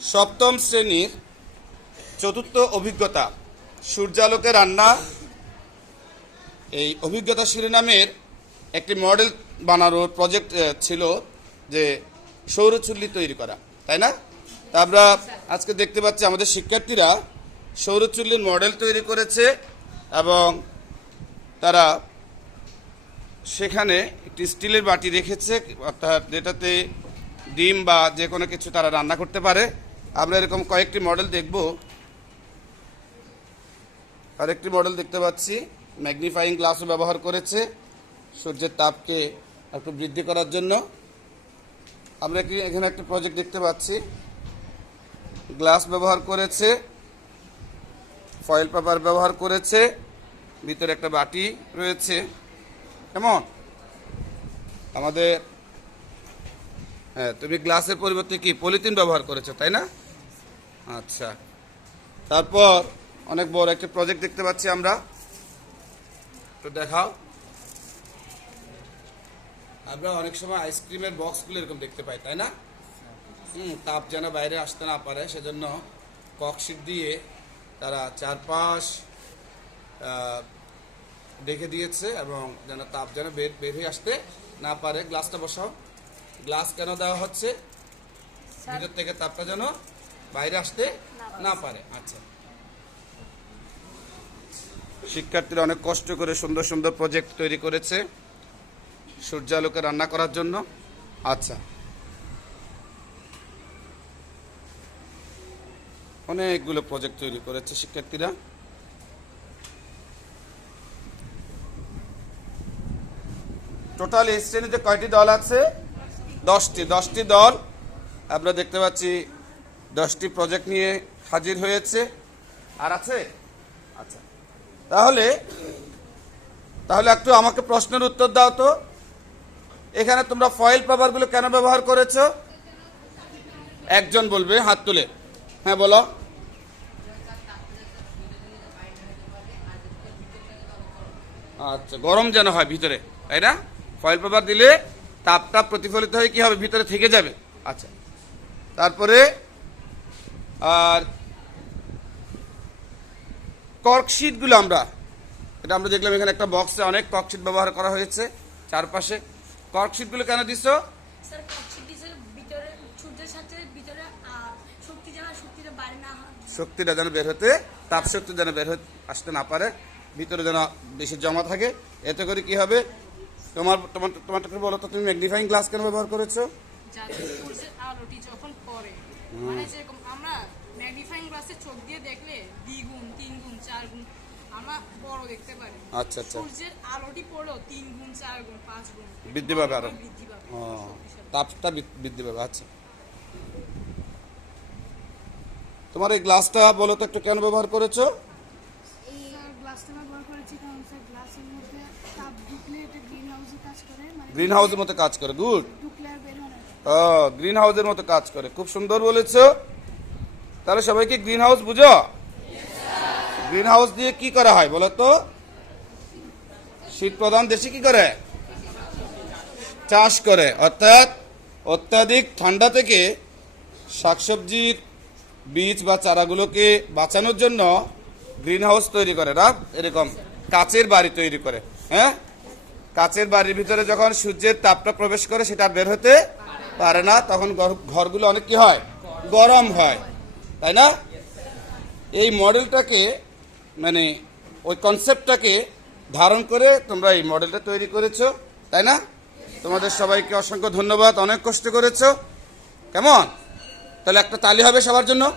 সপ্তম শ্রেণির চতুর্থ অভিজ্ঞতা, সূর্যালোকে রান্না। এই অভিজ্ঞতা শিরোনামের একটি মডেল বানানোর প্রজেক্ট ছিল যে সৌরচুল্লি তৈরি করা, তাই না? তা আমরা আজকে দেখতে পাচ্ছি আমাদের শিক্ষার্থীরা সৌরচুল্লির মডেল তৈরি করেছে এবং তারা সেখানে একটি স্টিলের বাটি রেখেছে, অর্থাৎ যেটাতে ডিম বা যে কোনো কিছু তারা রান্না করতে পারে। আমরা এরকম কয়েকটি মডেল দেখব। আরেকটি মডেল দেখতে পাচ্ছি। ম্যাগনিফাইং গ্লাসও ব্যবহার করেছে। সূর্যের তাপকে একটু বৃদ্ধি করার জন্য। আমরা কি এখানে একটা প্রজেক্ট দেখতে পাচ্ছি। গ্লাস ব্যবহার করেছে। ফয়েল পেপার ব্যবহার করেছে। ভিতরে একটা বাটি রয়েছে। কেমন আমাদের হ্যাঁ তুমি গ্লাসের পরিবর্তে কি পলিথিন ব্যবহার করেছ, তাই না? আচ্ছা। তারপর অনেক বড় একটা প্রজেক্ট দেখতে পাচ্ছি আমরা। তো দেখাও। আমরা অনেক সময় আইসক্রিমের বক্সগুলো এরকম দেখতে পাই, তাই না? হুম, তাপ যেন বাইরে আসতে না পারে, সেজন্য ককশিট দিয়ে তারা চারপাশ রেখে দিয়েছে এবং যেন তাপ যেন বের বের হয়ে আসতে না পারে। গ্লাসটা বসাও। গ্লাস কেন দেওয়া হচ্ছে? ভিতর থেকে তাপটা যেন বাইরে আসতে না পারে। আচ্ছা। শিক্ষার্থীরা অনেক কষ্ট করে সুন্দর সুন্দর প্রজেক্ট তৈরি করেছে। সূর্যালোকে রান্না করার জন্য। আচ্ছা। অনেকগুলো প্রজেক্ট তৈরি করেছে শিক্ষার্থীরা। টোটাল এই শ্রেণীতে কয়টি দল আছে? দশটি দশটি দল আমরা দেখতে পাচ্ছি, দশটি প্রজেক্ট নিয়ে হাজির হয়েছে। আর আছে? আচ্ছা। তাহলে তাহলে একটু আমাকে প্রশ্নের উত্তর দাও তো। এখানে তোমরা ফয়েল পেপারগুলো কেন ব্যবহার করেছ? একজন বলবে, হাত তুলে। হ্যাঁ বলো। আচ্ছা গরম যেন হয় ভিতরে, তাই না? ফয়েল পেপার দিলে তাপটা প্রতিফলিত হয়ে কি হবে? ভিতরে থেকে যাবে। আচ্ছা। তারপরে আর কর্কশিটগুলো আমরা এটা আমরা দেখলাম এখানে একটা বক্সে অনেক কর্কশিট ব্যবহার করা হয়েছে চারপাশে। কর্কশিটগুলো কেন দিছো স্যার অক্সিডিসের ভিতরে সূর্যের সাথে ভিতরে আহ, শক্তি যেন শক্তিটা বাইরে না শক্তিটা যেন বের হতে তাপ শক্তি যেন বের হতে আসতে না পারে ভিতরে যেন বেশি জমা থাকে। এতে করে কি হবে? তোমার তোমার তোমার বলো তো তুমি ম্যাগনিফাইং গ্লাস কেন ব্যবহার করেছ? যাতে সূর্যের আলোটি যখন পড়ে মানে যেরকম আমরা ম্যাগনিফাইং গ্লাসে চোখ দিয়ে দেখলে দ্বিগুণ তিন গুণ চার গুণ আমরা বড় দেখতে পারি। আচ্ছা আচ্ছা। সূর্যের আলোটি পড়লেও তিন গুণ চার গুণ পাঁচ গুণ বৃদ্ধি পাবে আরও। বৃদ্ধি পাবে। ও। তাপটা বৃদ্ধি পাবে আচ্ছা। তোমার এই গ্লাসটা বলো তো একটু কেন ব্যবহার করেছ স্যার গ্লাসটা ব্যবহার করেছি কারণ স্যার গ্লাসের মধ্যে তাপ ঢুকলে এটা গ্রিন মানে হাউসের মতো কাজ করে গুড। ঢুকলে আর বের না ও গ্রিন হাউসের মতো কাজ করে খুব সুন্দর বলেছ। তাহলে সবাইকে গ্রিন হাউস বুঝো? গ্রিন হাউস দিয়ে কি করা হয় বলো তো? শীত প্রধান দেশে কি করে? চাষ করে অর্থাৎ অত্যাধিক ঠান্ডা থেকে শাকসবজির বীজ বা চারাগুলোকে বাঁচানোর জন্য গ্রিন হাউস তৈরি করে না এরকম কাচের বাড়ি তৈরি করে হ্যাঁ? কাচের বাড়ির ভিতরে যখন সূর্যের তাপটা প্রবেশ করে সেটা বের হতে পারে না, তখন ঘর- ঘরগুলো অনেক কি হয়? গরম হয়। তাই না? এই মডেলটাকে মানে ওই কনসেপ্টটাকে ধারণ করে তোমরা এই মডেলটা তৈরি করেছ, তাই না? তোমাদের সবাইকে অসংখ্য ধন্যবাদ, অনেক কষ্ট করেছ। কেমন? তাহলে একটা তালি হবে সবার জন্য।